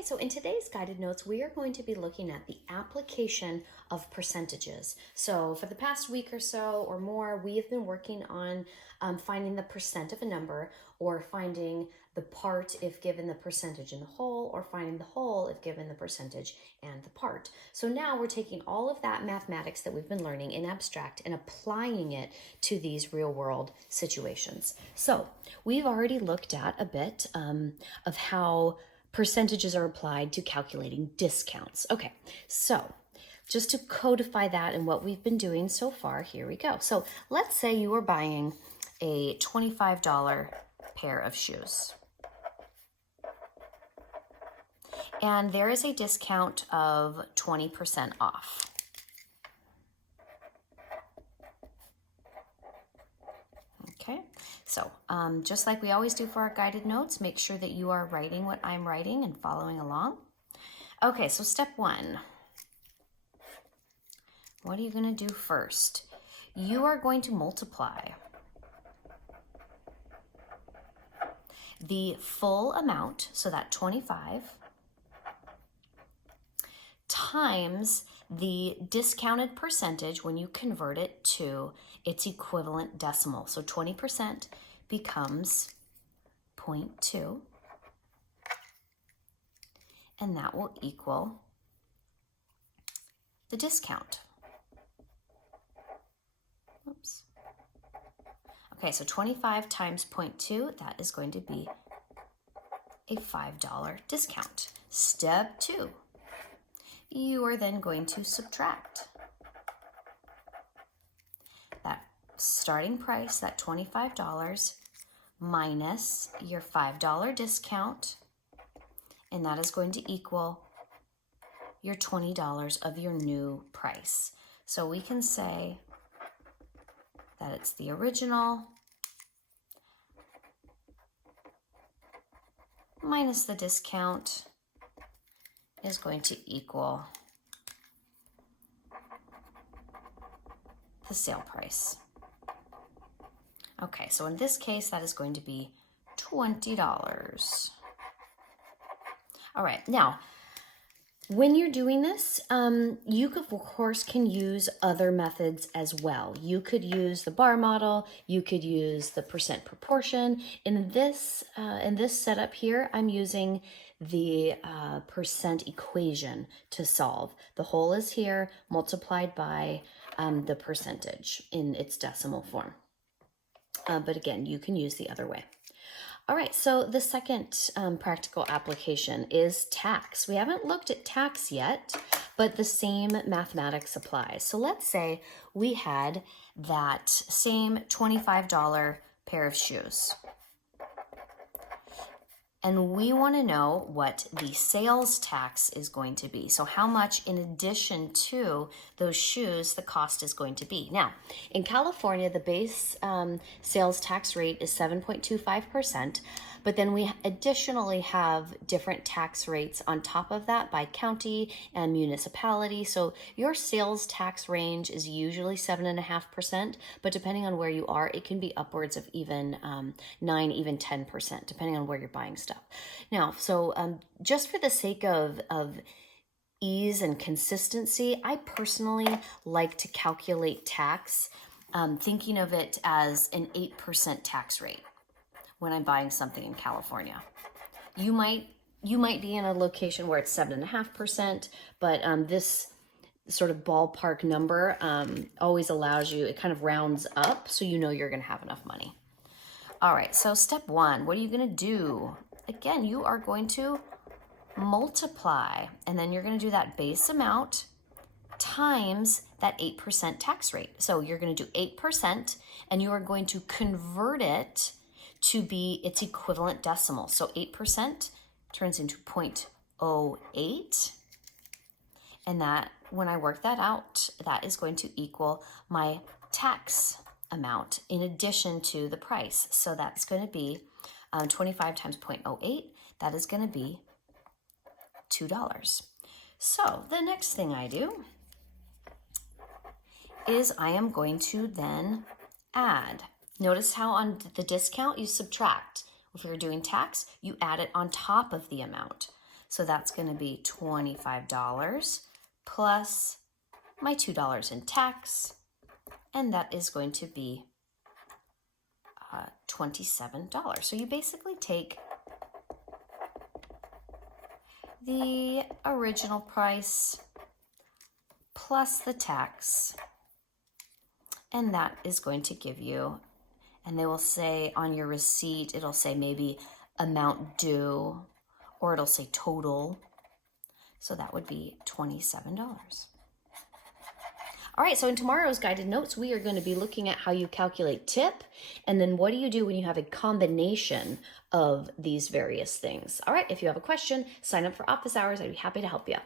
Okay, so in today's guided notes, we are going to be looking at the application of percentages. So for the past week or so or more, we have been working on finding the percent of a number, or finding the part if given the percentage in the whole, or finding the whole if given the percentage and the part. So now we're taking all of that mathematics that we've been learning in abstract and applying it to these real world situations. So we've already looked at a bit of how percentages are applied to calculating discounts. Okay, so just to codify that and what we've been doing so far, here we go. So let's say you are buying a $25 pair of shoes, and there is a discount of 20% off. Okay, so just like we always do for our guided notes, make sure that you are writing what I'm writing and following along. Okay, so step one. What are you going to do first? You are going to multiply the full amount, so that 25, times the discounted percentage when you convert it to its equivalent decimal. So 20% becomes 0.2, and that will equal the discount. Oops. Okay, so 25 times 0.2, that is going to be a $5 discount. Step two, you are then going to subtract that starting price, that $25, minus your $5 discount, and that is going to equal your $20 of your new price. So we can say that it's the original minus the discount is going to equal the sale price. Okay, so in this case, that is going to be $20. All right, now, when you're doing this, you of course can use other methods as well. You could use the bar model, you could use the percent proportion. In this setup here, I'm using the percent equation to solve. The whole is here multiplied by the percentage in its decimal form. But again, you can use the other way. All right, so the second practical application is tax. We haven't looked at tax yet, but the same mathematics applies. So let's say we had that same $25 pair of shoes, and we want to know what the sales tax is going to be. So how much in addition to those shoes the cost is going to be. Now, in California, the base sales tax rate is 7.25%, but then we additionally have different tax rates on top of that by county and municipality. So your sales tax range is usually 7.5%, but depending on where you are, it can be upwards of even 9, even 10%, depending on where you're buying stuff. Now, so just for the sake of ease and consistency, I personally like to calculate tax thinking of it as an 8% tax rate when I'm buying something in California. You might be in a location where it's 7.5%, but this sort of ballpark number always allows you, it kind of rounds up so you know you're going to have enough money. All right, so step one, what are you going to do? Again, you are going to multiply, and then you're going to do that base amount times that 8% tax rate. So you're going to do 8%, and you are going to convert it to be its equivalent decimal. So 8% turns into 0.08, and that, when I work that out, that is going to equal my tax amount in addition to the price. So that's going to be 25 times 0.08, that is going to be $2. So the next thing I do is I am going to then add. Notice how on the discount you subtract. If you're doing tax, you add it on top of the amount. So that's going to be $25 plus my $2 in tax, and that is going to be $27. So you basically take the original price plus the tax, and that is going to give you, and they will say on your receipt, it'll say maybe amount due, or it'll say total. So that would be $27. All right, so in tomorrow's guided notes, we are going to be looking at how you calculate tip, and then what do you do when you have a combination of these various things. All right, if you have a question, sign up for office hours. I'd be happy to help you.